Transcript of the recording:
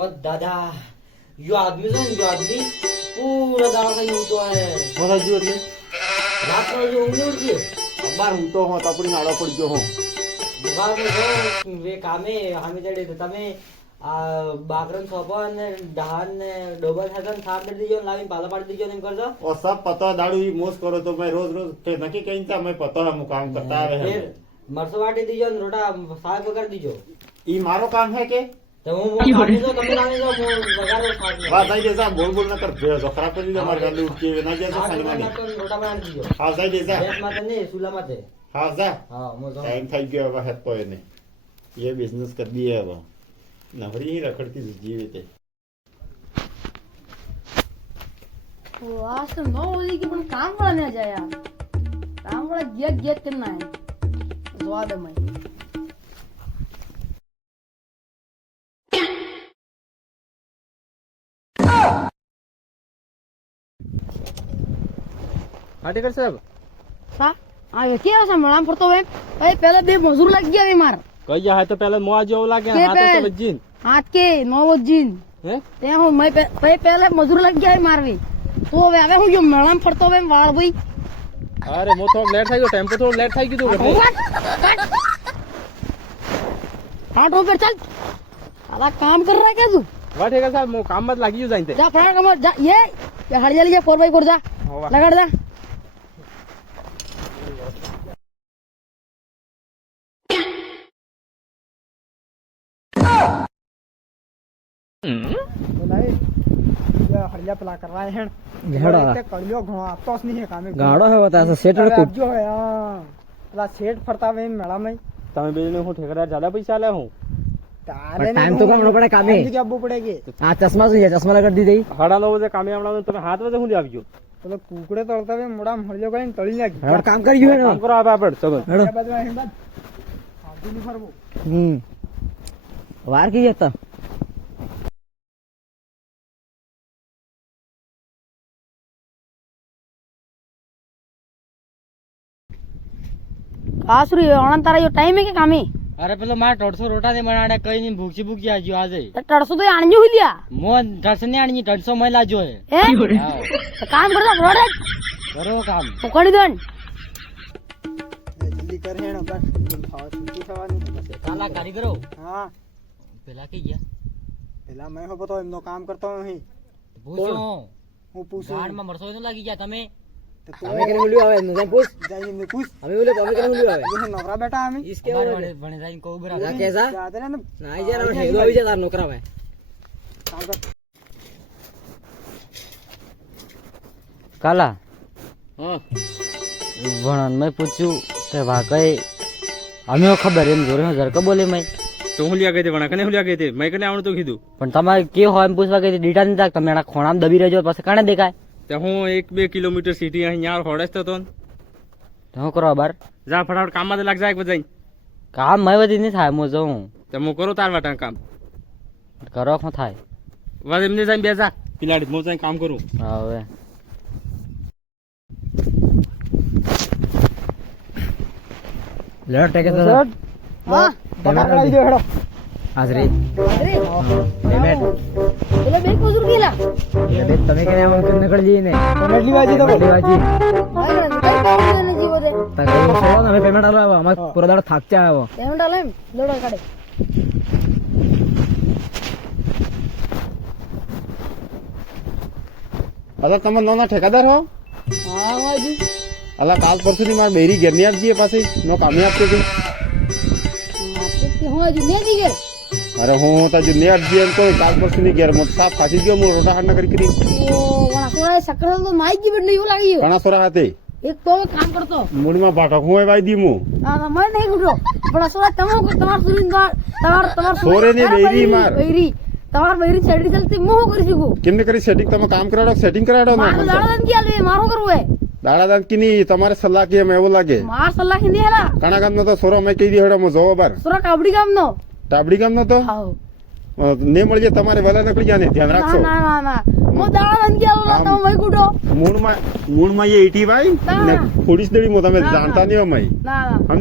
ओ दादा यो आदमी છે ને यो आदमी પૂરા દાડા કઈ ઊંઘતો હે બોલા જો એટલે રાતનો જો ઊંઘ ઉઠી બાર હું તો હું તપડી નાડો પડી ગયો હું બહાર જો વે કામે હામે જડે તો તમે આ બાકરન સોપન ને ધાન ને ડોબર થાકન સાફ કરી દીજો લાવીને પાલા પાડી દીજો એમ કરજો और सब पता दाड़ू ही मोस करो तो मैं रोज रोज के नकी कहीं था मैं पता है मुकाम करता है फिर मरसो वाटी દીજો ને રોટા સાફ કરી દીજો ई मारो काम है के તો હું કાઢી દો તમે લાવી દો હું વગાડો સાફ बात आई जैसा बोल ना कर दो खराब कर दीजिए हमारे गाड़ी उठ के ना जैसा सानी मानी રોટા બનાવી દીજો हां जाई जैसा ગેસ માં ને સુલા માં हां जा હા હું તો टाइम થઈ ગયો હવે હેત તો એને ये बिजनेस कर दिए अब नवरी ही रखड़ती जीवित है वो आज तो 9 बजे की पण काम वाला नहीं जाया काम वाला गेट गेट करना है स्वाद में हाटेकर साहब सा आ ये क्या सा मणाम पड़तो है भाई पहले बे मजूर लग गया है मार कहिया है तो पहले मुआ जो लागे के हाथ पे? से बजीन हाथ के 9 बजीन हैं ते हूं मैं पहले मजूर लग गया है मारवी तो હવે હું જો મણામ પડતો હોય વાળ ભાઈ अरे मो थोड़ा लेट થઈ ગયો ટેમ્પો થોડો લેટ થઈ ગયું તું हाथ ऊपर चल साला काम कर रहा है क्या तू वाह ठेकर साहब मो काम मत लागी जाइन ते जा फटाफट काम जा ये हरियाली जा 4x4 जा लगा जा हरिया पला करवाए हैं घड़ा कड़ियो घणो आपतोस नहीं है कामे गाड़ो है बता से सेट अरे अब जो है पला सेट फरता वे मेला में તમે બેને હું ઠેકરા જ્યાદા પૈસા લે હું टाइम तो कम पड़े कामे क्या अब्बू पड़ेगी આ ચશ્મા જોઈએ ચશ્મા લગાડી દીધી હાડા 9 વાગે કામે આવડા તમે 7 વાગે હું આવજો तो कुकड़े तोड़ता वे मोड़ा हरियो कहीं तળી नाखी હવે કામ કરી ગયો કામ કરો આપે આપણે ચલો क्या बात है बात आदमी नहीं फरबो વાર કી જતા आसुरी अनंत तारा यो टाइम है के कामे અરે પેલો માર 150 રોટા ને બનાડે કઈ ની ભૂખી આજો આજે टड़सो तो आणજો हुलिया મોન ઢસને આણી 150 મહિલા જો હે ए तो काम कर दो रोड़े કરો કામ पकड़ी दन जल्दी कर है ना बस खावा छुट्टी थवानी કાલા કારીગરો हां પેલા કે ગયા પેલા मैं हो बताओ इमनो काम करता हूं ही પૂછો હું પૂછું ગાડ માં મરસો તો લાગી ગયા તમે तो અમે કેને બોલ્યો આવે ને પૂછ जाई इमने पूछ અમે બોલે અમે કેને બોલ્યો આવે ये नवरा बेटा हमें इसके બને જાય કો ઉભરા જા કેસા जाते ना ના આઈ જા ના હેદો આવી જા તાર નોકરા ભાઈ काम कर કાલા હા ભણન મેં પૂછ્યું કે વાકઈ અમે ખબર એમ જોરે જરક બોલે મેં તો હું લ્યા ગઈ તે વણા કને હું લ્યા ગઈ તે મેં કને આવણું તો કીધું પણ તમારે કે હોય એમ પૂછવા કે ડીટા નહીં તાક તમે એના ખોણામ દબી રહેજો પછી કાણે દેખાય તે હું 1-2 કિલોમીટર સિટી અહીં યાર હોડસ તો તો શું કરવા બાર જા ફટાફટ કામ માં લાગ જાય બજાઈ કામ મેં બધી નહીં થાય હું જઉં તે હું કરો તાર વાટા કામ કરો શું થાય વાજ એમને જઈને બેસા પિલાડી હું જઈને કામ કરું હવે લેટ ટેકે हां बता कर दो हेड़ो હાજરી अरे પેમેન્ટ बोले बेक मजूर केला એટલે તમે કેને આમ કરી નીકળી જઈએ ને पेमेंटली बाजी तो બાજી भाई कई काम देने जीव दे તા કઈ છોડો તમે પેમેન્ટ આલો અમાર પૂરો દાડો થાકચા આવ્યો पेमेंट आले लोड काढे અલા તમે નોના ઠેકાદાર હો हां बाजी અલા કાલ પરસુ ની માર બેરી ઘેરની આપજી પાછી નો કામે આપતે કે आपके हो जी ने दी गेल અરે હું તો જો ને આપજી એમ કોઈ કાલ પરસુ ની ઘેર મોટ સાફ ફાટી ગયો મો રોટા હાડ કરી કરી ओ वना थोड़ा सकल तो माइक की बदली हो लागी ઘણા સોરા હાથે एक तो मैं काम करतो મૂડીમાં ભાટક હું વાઈ દી મુ हां मैं नहीं गुडो बड़ा सोरा तमो को तमार सुरिन तमार सोरे ने बेरी मार बेरी तमार बेरी छेड़ी चलती मोह कर सीखो કેમને કરી સેટિંગ તમે કામ કરાડો સેટિંગ કરાડો मार ને दाड़न की आले मारो करवे દાડાદાન કિની તમારે સલાહ કે એમ એવું લાગે मार सल्ला हिंदी हला કાણા ગામનો તો સોરો મેં કહી દી હેડો મો જોવો બાર सोरा काबड़ी काम नो ટાબડી ગામનો તો हां ને મળી જાય તમારે વેલા નીકળી જાય ને ધ્યાન ना રાખશો ना ना ना मो दाड़न की आलो तो मैं गुडो મૂળમાં એ 80 ભાઈ ને થોડી જ દડી મો તમે જાણતા નહીં અમાઈ ना ना